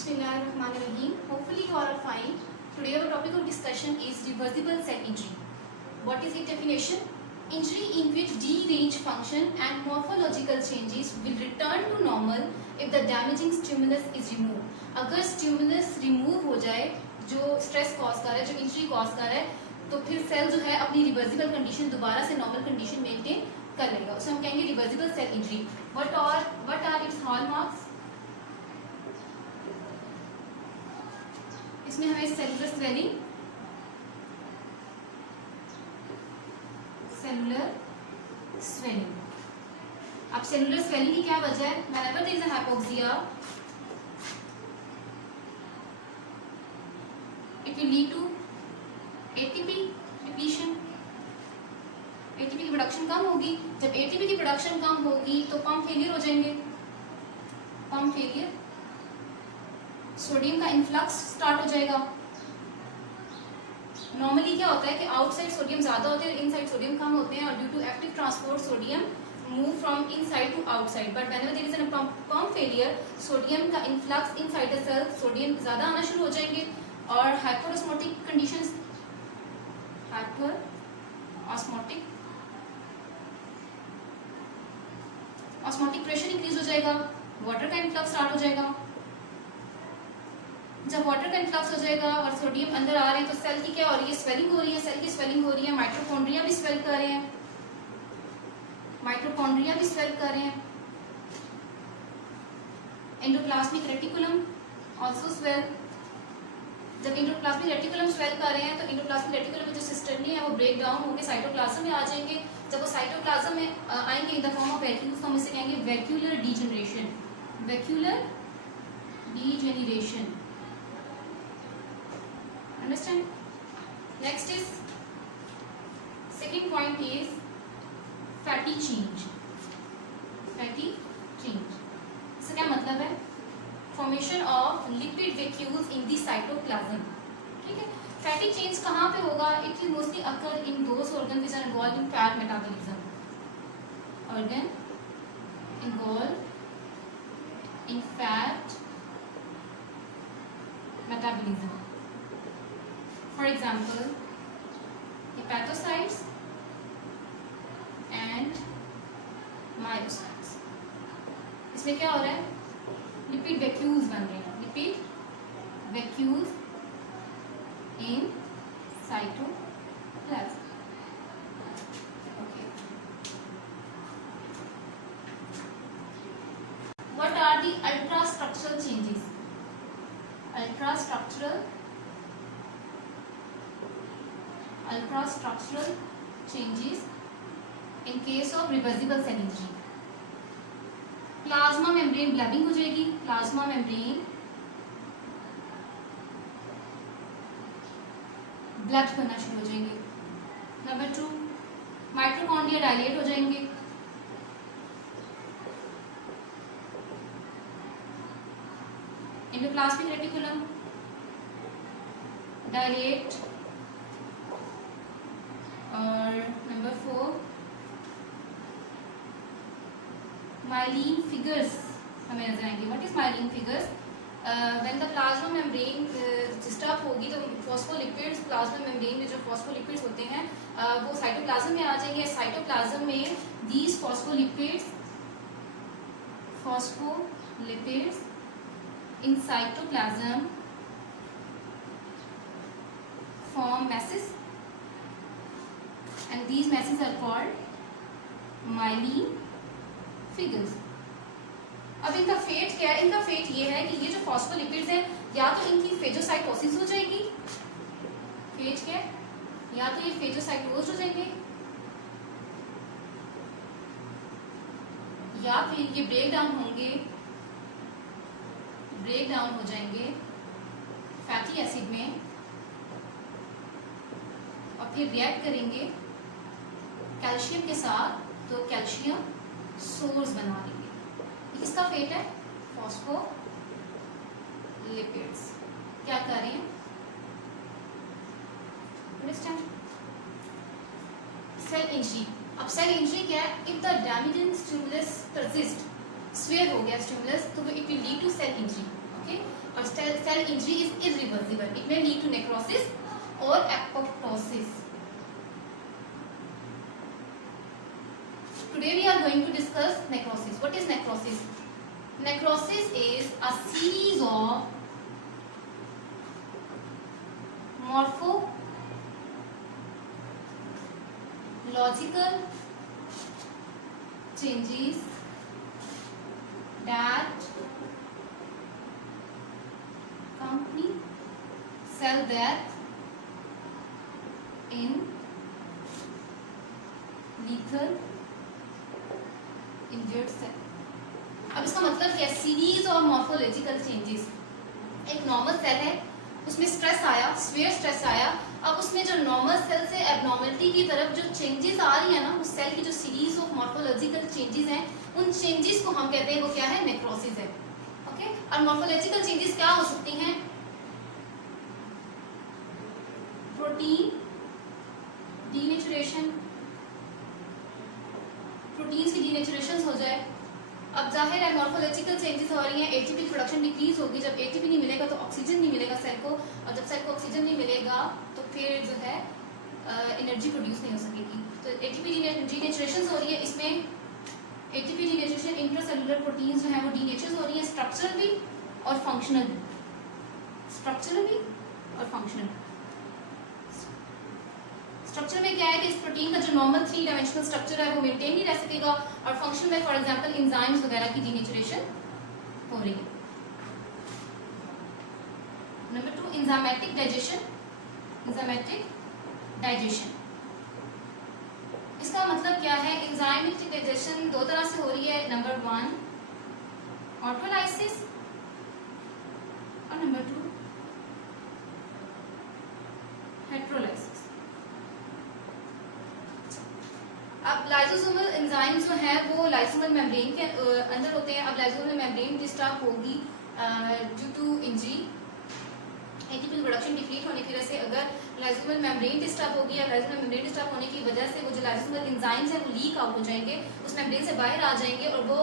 Bismillahirrahmanirrahim. Hopefully you all are fine. Today our topic of discussion is reversible cell injury. What is its definition? Injury in which deranged function and morphological changes will return to normal if the damaging stimulus is removed. अगर stimulus remove हो जाए जो stress cause कर रहा है, जो injury cause कर रहा है, तो फिर cell जो है अपनी reversible condition दोबारा से normal condition maintain कर लेगा. उसे हम कहेंगे reversible cell injury. What are its hallmarks? इसमें हमें सेलुलर स्वेलिंग, अब सेलुलर स्वेलिंग की क्या वजह है? Whenever there is a hypoxia, it will lead to ATP depletion. ATP की प्रोडक्शन कम होगी. जब ATP की प्रोडक्शन कम होगी तो पंप फेलियर हो जाएंगे. पंप फेलियर, सोडियम का इन्फ्लक्स स्टार्ट हो जाएगा. नॉर्मली क्या होता है कि आउटसाइड सोडियम ज्यादा होते हैं, इनसाइड सोडियम कम होते हैं, और due to active transport sodium move from inside to outside. But whenever there is a pump failure, sodium का influx inside the cell, sodium ज्यादा आना शुरू हो जाएंगे और hyperosmotic conditions, osmotic pressure increase हो जाएगा, वाटर का इन्फ्लक्स स्टार्ट हो जाएगा. जब वाटर का इन्फ्लक्स हो जाएगा और सोडियम अंदर आ रहे हैं तो सेल की क्या हो रही है? स्वेलिंग हो रही है. सेल की स्वेलिंग हो रही है, माइटोकॉन्ड्रिया भी स्वेल कर रहे हैं, एंडोप्लाज्मिक रेटिकुलम आल्सो स्वेल. जब एंडोप्लाज्मिक रेटिकुलम स्वेल कर रहे हैं तो एंडोप्लाज्मिक रेटिकुलम में जो सिस्टर्नी है वो ब्रेक डाउन होकर साइटोप्लाज्म में आ जाएंगे. जब वो साइटोप्लाज्म में आएंगे in the form of vacuoles, तो हम इसे कहेंगे vacuolar degeneration. Understand? Next is second point is fatty change. इसका क्या मतलब है? Formation of lipid vacuoles in the cytoplasm. ठीक है. Fatty change कहाँ पे होगा? It will mostly occur in those organs which are involved in fat metabolism. Organ involved in fat metabolism. For example, hepatocytes and myocytes. इसमें क्या हो रहा है? लिपिड वैक्यूल्स बन रहे हैं. Lipid vacuoles in cytoplasm. Okay. What are the ultrastructural changes? Ultrastructural changes in case of reversible cell injury. Plasma membrane blebbing हो जाएगी. प्लाज्मा मेम्ब्रेन ब्लड करना शुरू हो जाएंगे. नंबर 2, माइटोकॉन्ड्रिया डायलेट हो जाएंगे. Endoplasmic reticulum dilate. और नंबर 4, myelin figures हमें नजर आएंगे. What is myelin figures? When the plasma membrane disturb होगी तो फॉस्फोलिपिड्स, प्लाज्मा मेम्ब्रेन में जो फॉस्फोलिपिड्स होते हैं वो साइटोप्लाज्म में आ जाएंगे. साइटोप्लाज्म में these phospholipids in cytoplasm form masses and these masses are called myelin figures. अब इनका फेट क्या है? इनका फेट ये है कि ये जो फॉस्फोलिपिड्स हैं या तो इनकी फेजोसाइटोसिस हो जाएगी. फेट क्या है? या तो ये फेजोसाइटोज हो जाएंगे या फिर ये ब्रेक डाउन हो जाएंगे फैटी एसिड में और फिर रिएक्ट करेंगे कैल्शियम के साथ, तो कैल्शियम सोर्स बना देंगे. इसका फेट है फॉस्फोलिपिड्स. क्या कर रहे हैं? अंडरस्टैंड? Cell injury. अब सेल इंजरी क्या है? If the damaging stimulus persist, severe हो गया स्टिमुलस, तो it will lead to cell injury. Okay. और cell injury is irreversible. It may lead to necrosis or apoptosis. Today we are going to discuss necrosis. What is necrosis? Necrosis is a series of morphological changes that accompany cell death in lethal injured cell. अब इसका मतलब क्या है? Series of morphological changes. एक normal cell है, उसमें stress आया, severe stress आया, अब उसमें जो नॉर्मल सेल से एबनॉर्मलिटी की तरफ जो चेंजेस आ रही है ना, उस सेल की जो सीरीज ऑफ मॉर्फोलॉजिकल चेंजेस हैं, उन चेंजेस को हम कहते हैं वो क्या है? नेक्रोसिस है. ओके. और मॉर्फोलॉजिकल चेंजेस क्या हो सकती हैं? प्रोटीन डीनेचुरेशन, प्रोटीन्स की डीनेचुरेशन हो जाए. अब जाहिर है मॉर्फोलॉजिकल चेंजेस हो रही हैं, एटीपी की प्रोडक्शन डिक्रीज होगी. जब एटीपी नहीं मिलेगा तो ऑक्सीजन नहीं मिलेगा सेल को, और जब सेल को ऑक्सीजन नहीं मिलेगा तो फिर जो है एनर्जी प्रोड्यूस नहीं हो सकेगी. तो एटीपी डीनेचुरेशन हो रही है. इसमें एटीपी डीनेचुरेशन इंट्रासेलुलर प्रोटीन्स जो है वो डीनेचर हो रही है, स्ट्रक्चरल भी और फंक्शनल भी. स्ट्रक्चरल भी और फंक्शनल. स्ट्रक्चर में क्या है कि इस प्रोटीन का जो नॉर्मल 3 डायमेंशनल स्ट्रक्चर है वो मेंटेन नहीं रह सकेगा, और फंक्शन में फॉर एग्जांपल एंजाइम्स वगैरह की डीनेचुरेशन हो रही है. Number 2 enzymatic digestion. Enzymatic digestion इसका मतलब क्या है? एंजाइमेटिक डाइजेशन दो तरह से हो रही है. नंबर 1 ऑटोलाइसिस और नंबर 2 हेटेरोलाइसिस. अब लाइसोसोमल एंजाइम्स जो है वो लाइसोसोमल मेम्ब्रेन के अंदर होते हैं. अब लाइसोसोमल मेम्ब्रेन डिस्टर्ब होगी due to injury, ATP production deplete होने की वजह से. अगर लाइसोसोमल मेम्ब्रेन डिस्टर्ब होगी या लाइसोसोमल मेम्ब्रेन डिस्टर्ब होने की वजह से वो जो लाइसोसोमल एंजाइम्स हैं वो लीक आउट हो जाएंगे, उस मेम्ब्रेन से बाहर आ जाएंगे, और वो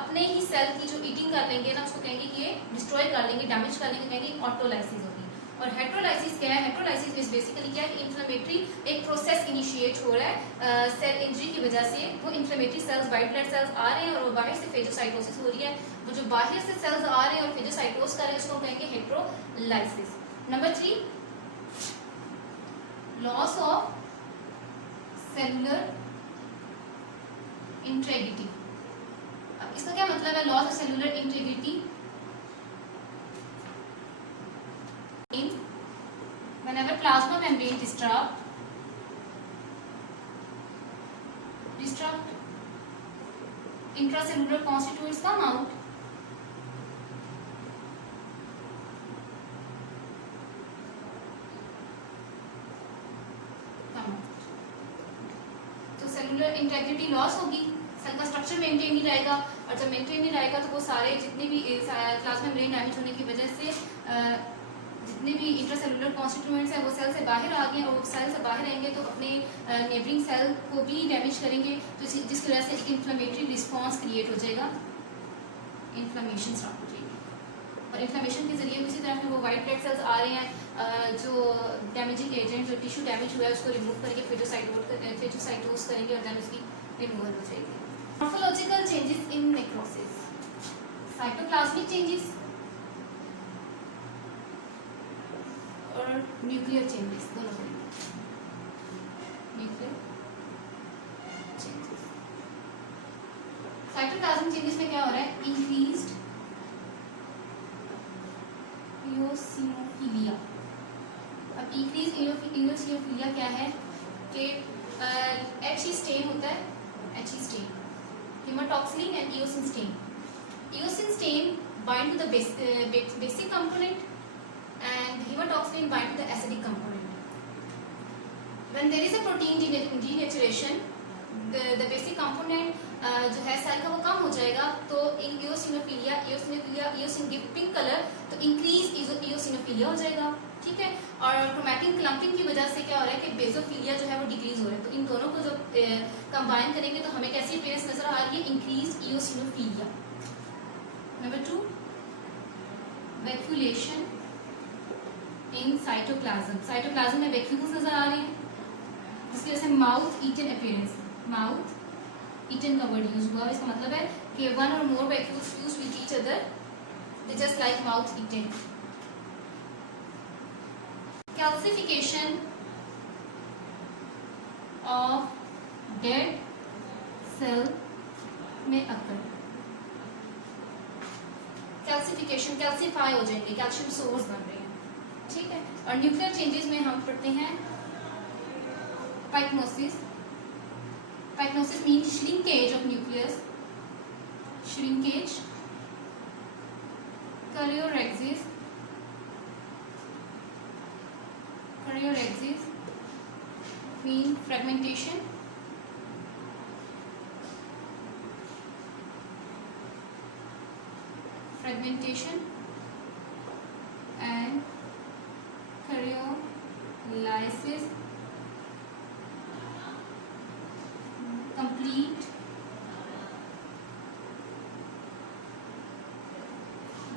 अपने ही सेल की जो ईटिंग कर लेंगे ना, उसको कहेंगे कि ये डिस्ट्रॉय कर लेंगे, डैमेज कर लेंगे, कहेंगे ऑटोलाइसिस होगी. और हेटेरोलाइसिस क्या है? हेटेरोलाइसिस इज बेसिकली क्या है कि इन्फ्लेमेटरी एक प्रोसेस इनिशिएट हो रहा है सेल इंजरी की वजह से. वो inflammatory cells, white blood cells आ रहे हैं और वो बाहर से फेगोसाइटोसिस हो रही है. वो जो बाहर से सेल्स आ रहे हैं और फेगोसाइटोस कर रहे हैं उसको कहेंगे heterolysis. Number 3 loss of cellular integrity. अब इसका क्या मतलब है? Loss of cellular integrity whenever plasma membrane disrupt intracellular constituents come out. तो सेलुलर इंटेग्रिटी लॉस होगी, सेल का स्ट्रक्चर मेंटेन नहीं रहेगा, और जब मेंटेन नहीं रहेगा तो वो सारे जितने भी प्लाज्मा मेम्ब्रेन डैमेज होने की वजह से जितने भी इंट्रासेलुलर कॉन्स्टिट्यूएंट्स हैं वो सेल से बाहर आ गए, और सेल से बाहर आएंगे तो अपने नेबरिंग सेल को भी डैमेज करेंगे, तो जिसकी वजह से एक इन्फ्लेमेटरी रिस्पॉन्स क्रिएट हो जाएगा, इन्फ्लेमेशन स्टार्ट हो जाएगी. और इन्फ्लेमेशन के जरिए उसी तरह वो वाइट ब्लड सेल्स आ रहे हैं जो डैमेजिंग एजेंट, जो टिश्यू डैमेज हुआ है उसको रिमूव करके फेगोसाइटोस करेंगे और देन उसकी रिमूवल हो जाएगी. Morphological changes in necrosis. Cytoplasmic changes और न्यूक्लियर चेंजेस दोनों करेंगे. Nuclear changes. साइटोप्लाज्मिक चेंजेस में क्या हो रहा है? Increased eosinophilia. अब इंक्रीज इओसिनोफिलिया क्या है कि एच स्टेन होता है, H stain, hematoxin and eosin stain. Eosin stain bind to the basic component and hematoxin bind to the acidic component. When there is a protein denaturation, the basic component जो है cell का वो कम हो जाएगा, तो eosinophilia eosin give pink colour, तो increase eosinophilia हो जाएगा. ठीक है. और क्रोमैटिन क्लम्पिंग की वजह से क्या हो रहा है कि बेसोफिलिया जो है वो डिक्रीज हो रहा है. तो इन दोनों को जब कंबाइन करेंगे तो हमें कैसी अपीयरेंस नजर आ रही है? Increase eosinophilia. Number 2 vacuolation in cytoplasm, cytoplasm में वैक्यूल्स नजर आ रहे हैं, जिसकी वजह से mouth eaten appearance, mouth eaten का वर्ड यूज हुआ। इसका मतलब है कि वन और more vacuoles fuse with each other, they just like mouth eaten. Calcification of dead cell में अकर, कैल्सिफिकेशन, कैल्सिफाई हो जाएंगे, कैल्शियम सोर्स बन रहे हैं, ठीक है। और न्यूक्लियर चेंजेस में हम पढ़ते हैं pyknosis, pyknosis means shrinkage of nucleus, shrinkage, karyorrhexis, karyorrhexis mean fragmentation, fragmentation and karyolysis, complete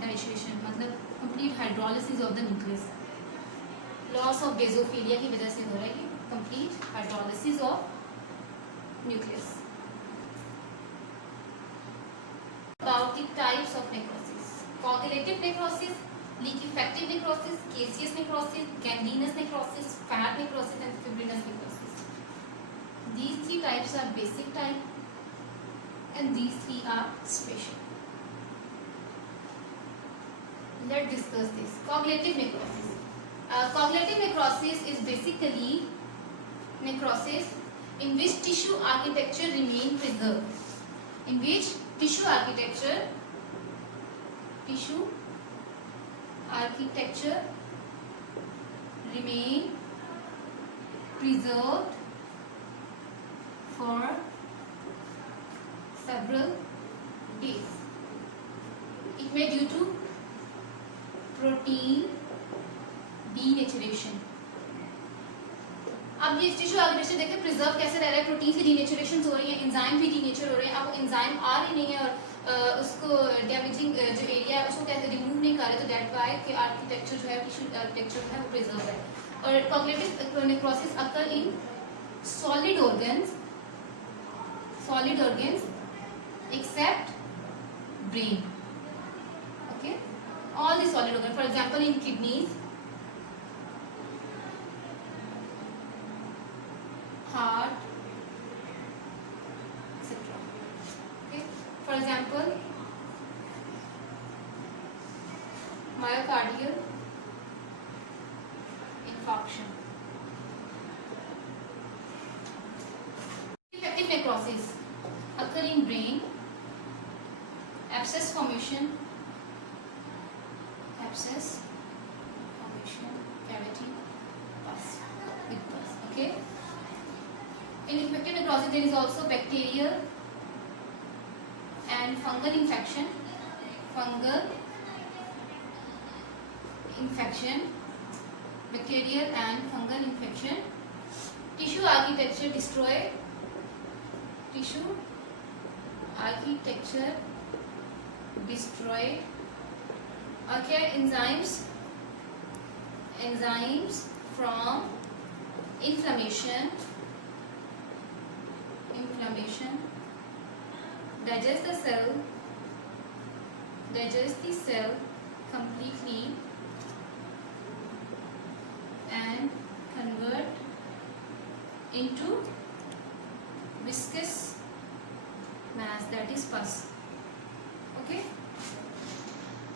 digestion मतलब complete hydrolysis of the nucleus, loss of basophilia की वजह से हो रहा है कि complete hydrolysis of nucleus। About the types of necrosis: coagulative necrosis, liquefactive necrosis, caseous necrosis, gangrenous necrosis, fat necrosis and fibrinous necrosis. These three types are basic type and these three are special. Let's discuss this. Coagulative necrosis. Coagulative necrosis is basically necrosis in which tissue architecture remain preserved, in which tissue architecture remain preserved for several days. It may due to protein denaturation. अब ये tissue architecture देखें preserve कैसे रह रहा है, protein की denaturation हो रही है, एंजाइम भी डीनेचर हो रहे हैं। अब एंजाइम आ रही नहीं है और उसको डैमेजिंग जो एरिया है उसको कैसे रिमूव नहीं कर रहे, तो दैट वाई कि आर्किटेक्चर जो है टिश्यू आर्किटेक्चर जो है वो प्रिजर्व है। और cognitive necrosis occur in solid organs except brain, okay, all the solid organ, for example in kidneys, heart, etc. Okay. For example, myocardial infarction. Effective necrosis occur in brain, abscess formation, cavity, pus, with pus. Okay. In infective necrosis, there is also bacterial and fungal infection. Bacterial and fungal infection. Tissue architecture destroyed. Okay, enzymes from inflammation digest the cell completely and convert into viscous mass, that is pus. Okay.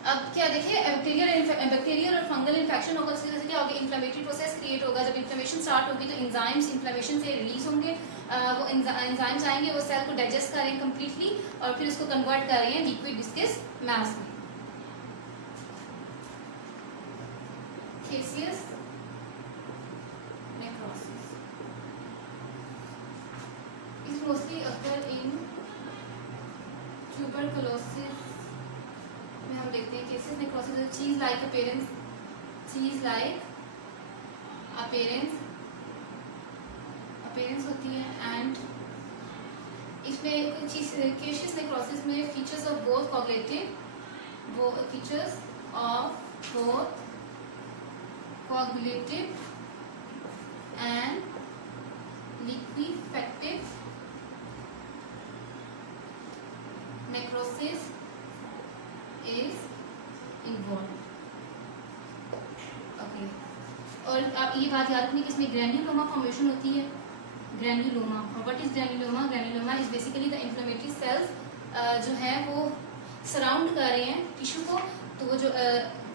अब क्या देखिए, bacterial और fungal infection होगा, उसकी वजह से क्या होगा, इन्फ्लेमेटरी प्रोसेस क्रिएट होगा। जब इन्फ्लेमेशन स्टार्ट होगी तो एंजाइम्स इन्फ्लेमेशन से रिलीज होंगे, वो एंजाइम्स आएंगे, वो सेल को डाइजेस्ट करेंगे कम्प्लीटली और फिर उसको कन्वर्ट कर रहे हैं लिक्विड विस्कस मैस में। Caseous necrosis is mostly occur in tuberculosis में हम देखते हैं caseous necrosis cheese like appearance होती है। एंड इसमें केसेस नेक्रोसिस में features of both cognitive features of for coagulative and liquefactive necrosis is involved. Okay. और आप ये बात याद रखनी कि इसमें ग्रैन्युलोमा फॉर्मेशन होती है. ग्रैन्युलोमा, और what is granuloma? Granuloma is basically the inflammatory cells जो है वो सराउंड कर रहे हैं टिश्यू को, तो वो जो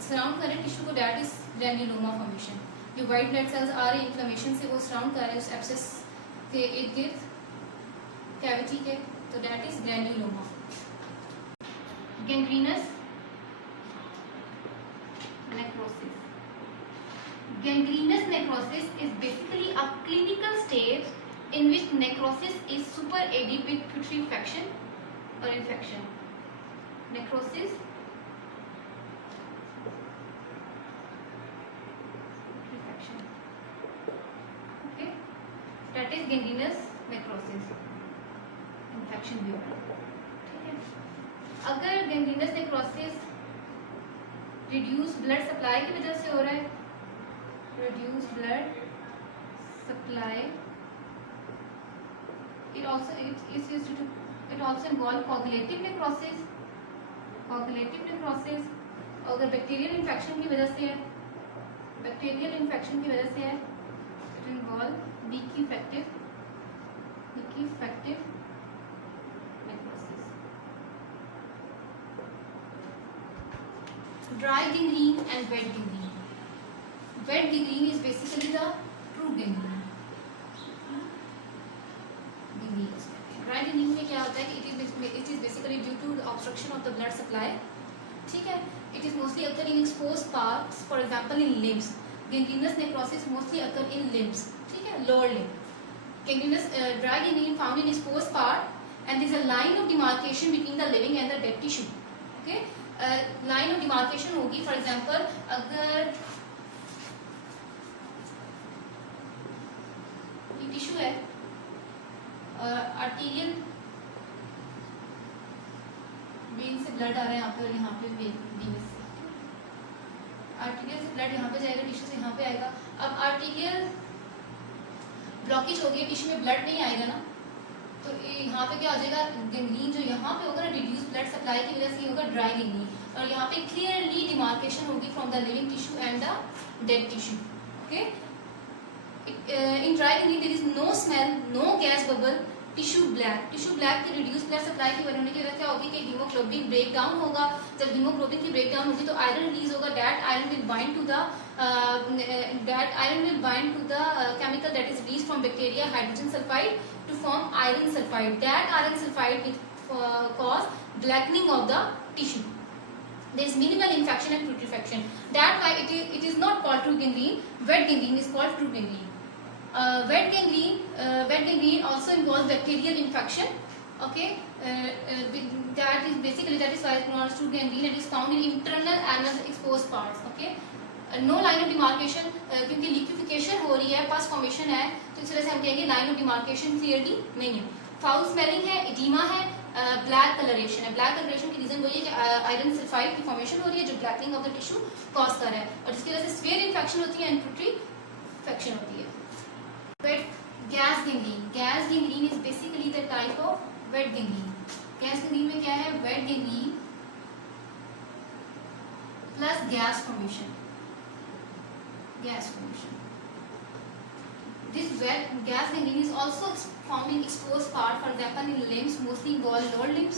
सराउंड कर रहे हैं टिश्यू को, दैट इज ग्रैन्युलोमा फॉर्मेशन. जो वाइट ब्लड सेल्स आ रहे हैं इन्फ्लेमेशन से, वो सराउंड कर रहे हैं उस एब्सेस के इर्द गिर्द कैविटी के, तो that is granuloma. Gangrenous necrosis. Gangrenous necrosis is basically a clinical stage in which necrosis is superadded with putrefaction or infection. Necrosis, putrefaction. Okay, that is gangrenous necrosis. Infection भी होगा. ठीक है. अगर gangrenous necrosis reduce blood supply की वजह से हो रहा है, reduce blood supply, it also involve coagulative necrosis. Coagulative necrosis अगर बैक्टीरियल इन्फेक्शन की वजह से है, बैक्टीरियल इन्फेक्शन की वजह से है, it involve liquefactive necrosis. Dry gangrene and wet gangrene. Wet gangrene is basically the true gangrene. Dry gangrene में क्या होता है कि it is basically due to the obstruction of the blood supply. ठीक है. It is mostly occur in exposed parts, for example in limbs. Gangrenous necrosis mostly occur in limbs. ठीक है, lower limb. Dry gangrene found in exposed part, and there is a line of demarcation between the living and the dead tissue. Okay. Line of demarcation होगी. For example अगर ये tissue है, arterial when से blood आ रहा है यहाँ पे, और यहाँ पे वेनस से, आर्टीरियल से ब्लड यहाँ पे जाएगा, टिश्यू से यहाँ पे आएगा. अब आर्टीरियल ब्लॉकेज हो गई, टिश्यू में ब्लड नहीं आएगा ना, तो यहाँ पे क्या हो जाएगा, गैंग्रीन जो यहाँ पे होगा ना, रिड्यूस ब्लड सप्लाई की वजह से होगा ड्राई गैंग्रीन, और यहाँ पे क्लियरली डिमार्केशन होगी from the living tissue and the dead tissue. Okay. In dry gangrene there is no smell, no gas bubble, tissue black. Tissue black की रिड्यूस ब्लड सप्लाई की होने की वजह क्या होगी कि हीमोग्लोबिन ब्रेक डाउन होगा. जब हीमोग्लोबिन की ब्रेक डाउन होगी तो आयरन रिलीज होगा. That iron will bind to the chemical that is release from bacteria, hydrogen sulphide, to form iron sulfide. That iron sulfide will cause blackening of the tissue. There is minimal infection and putrefaction. That's why it is not called true gangrene. Wet gangrene is called true gangrene. Wet gangrene also involves bacterial infection. Okay, that is why it's called true gangrene, and is found in internal anal exposed parts. Okay. No line of demarcation, क्योंकि liquefaction हो रही है, pus formation है, तो इस तरह से हम कहेंगे लाइन ऑफ डिमार्केशन क्लियरली नहीं है. फाउल स्मेलिंग है, एडिमा है, ब्लैक कलरेशन है. ब्लैक कलरेशन की रीजन वही है कि आयरन सल्फाइड की फॉर्मेशन हो रही है जो blackening of the tissue cause कर रहा है, और जिसकी वजह से स्फीयर इन्फेक्शन होती है एंड पुट्रीफेक्शन होती है. Wet gas gangrene. Gas gangrene is basically the type of wet gangrene. Gas gangrene में क्या है, wet gangrene plus gas formation. Gas formation. This wet gas gangrene is also found in exposed part, for example in limbs, mostly involve lower limbs.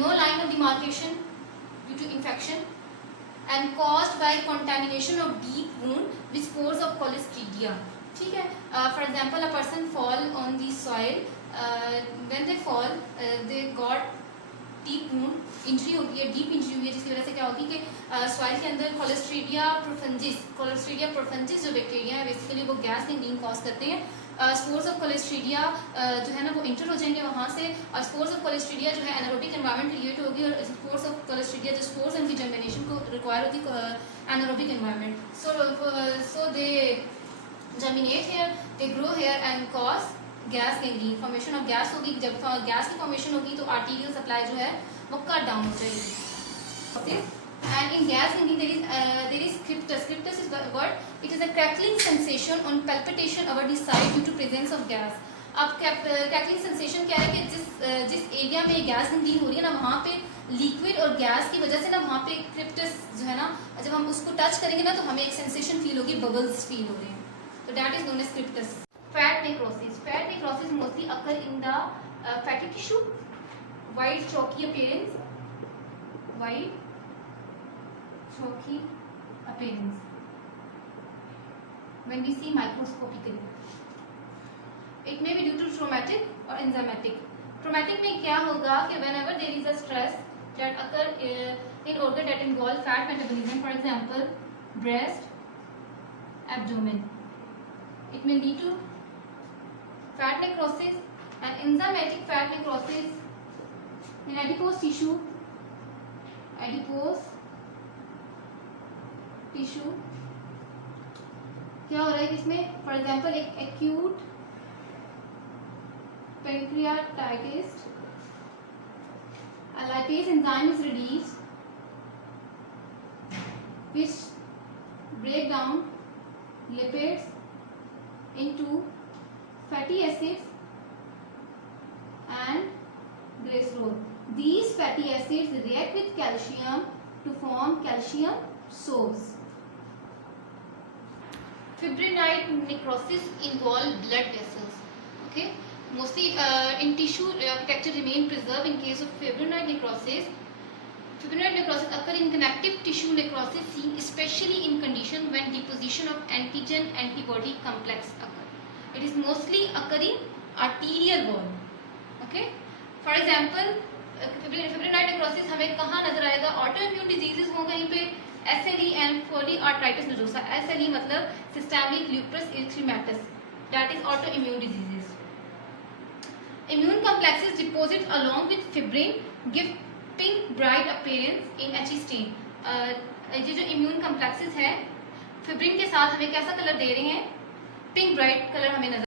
No line of demarcation due to infection, and caused by contamination of deep wound with spores of Clostridia. ठीक है. For example, a person fall on the soil. When they fall, they got deep wound, injury होगी है, deep injury हुई है, जिसकी वजह से क्या होगी कि सॉइल के अंदर कोलेस्ट्रीडिया प्रोफेंजिस जो बैक्टीरिया है बेसिकली वो गैस गैंग्रीन कॉज करते हैं. स्पोर्स ऑफ कोलेस्ट्रीडिया जो है ना वो इंटर हो जाएंगे वहाँ से, और स्पोर्स ऑफ कोलेस्ट्रीडिया जो है एनारोबिक एनवायरनमेंट क्रिएट होगी, और स्पोर्स ऑफ कोलेस्ट्रीडिया जो स्पोर्स उनकी जर्मिनेशन को रिक्वायर होती है anaerobic environment. So they germinate here, they grow here and cause gas gangrene. Formation of gas होगी. जब गैस की फॉर्मेशन होगी तो आर्टीरियल सप्लाई जो है वो कट डाउन हो जाएगी. And in gas gangrene there is cryptus. Cryptus is what? It is a crackling sensation on palpitation over the site due to presence of gas. अब crackling sensation क्या है कि जिस एरिया में गैस गंदगी हो रही है ना, वहाँ पे लिक्विड और गैस की वजह से ना वहाँ पे क्रिप्टस जो है ना, जब हम उसको टच करेंगे ना तो हमें एक सेंसेशन फील होगी, बबल्स फील हो रहे हैं, तो that is known as crepitus. Fat necrosis. Fat necrosis mostly occur in the fatty tissue, white chalky appearance, white chalky appearance when we see microscopically. It may be due to traumatic or enzymatic. Traumatic में क्या होगा कि whenever there is a stress that occur in organ that involve fat metabolism, for example breast, abdomen, it may lead to fat necrosis. And enzymatic fat necrosis in adipose tissue, क्या हो रहा है इसमें, for example एक acute pancreatitis, a lipase enzyme is released which break down lipids into fatty acids and glycerol. These fatty acids react with calcium to form calcium source. Fibrinoid necrosis involve blood vessels. Okay, mostly in tissue architecture remain preserved in case of fibrinoid necrosis. Fibrinoid necrosis occur in connective tissue necrosis seen especially in condition when deposition of antigen antibody complex occur. It is mostly occurring arterial wall. Okay, for example fibrinoid necrosis हमें कहाँ नजर आएगा, autoimmune diseases हों कहीं पे, SLE and polyarthritis nodosa. SLE मतलब systemic lupus erythematosus, that is autoimmune diseases. Immune complexes deposit along with fibrin give pink bright appearance in He stain. ये जो immune complexes है, fibrin के साथ हमें कैसा कलर दे रहे हैं, पिंक ब्राइट कलर हमें नजर